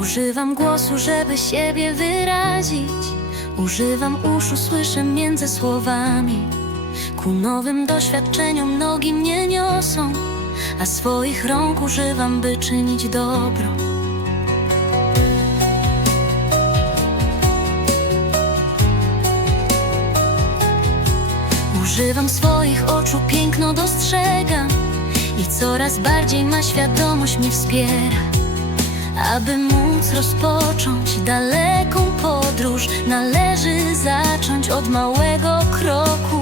Używam głosu, żeby siebie wyrazić. Używam uszu, słyszę między słowami. Ku nowym doświadczeniom nogi mnie niosą A swoich rąk używam, by czynić dobro. Używam swoich oczu, piękno dostrzegam I coraz bardziej ma świadomość mnie wspiera Aby móc rozpocząć daleką podróż Należy zacząć od małego kroku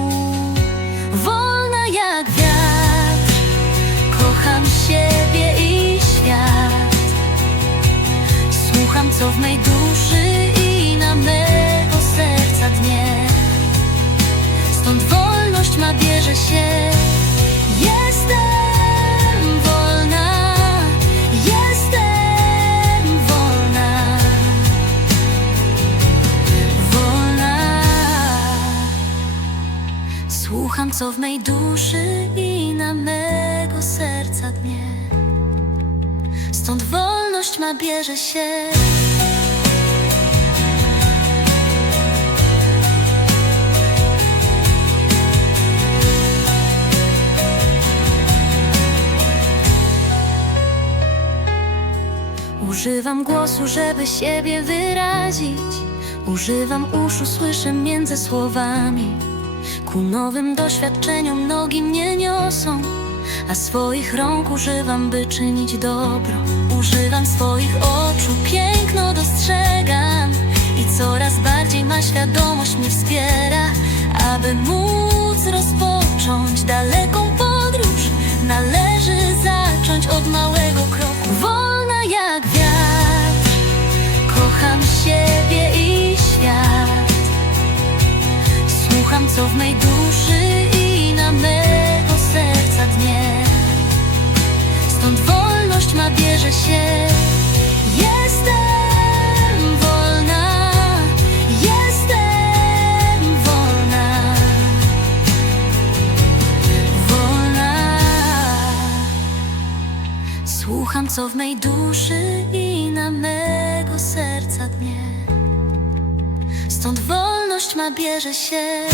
Słucham co w mej duszy i na mego serca dnie. Stąd wolność ma bierze się. Używam głosu, żeby siebie wyrazić. Używam uszu, słyszę między słowami Ku nowym doświadczeniom nogi mnie niosą A swoich rąk używam, by czynić dobro. Używam swoich oczu, piękno dostrzegam I coraz bardziej ma świadomość mnie wspiera Aby móc rozpocząć daleką co w mej duszy i na mego serca dnie. Stąd wolność ma bierze się. Jestem wolna. Jestem wolna. Wolna. Słucham co w mej duszy i na mego serca dnie. Stąd wolność ma bierze się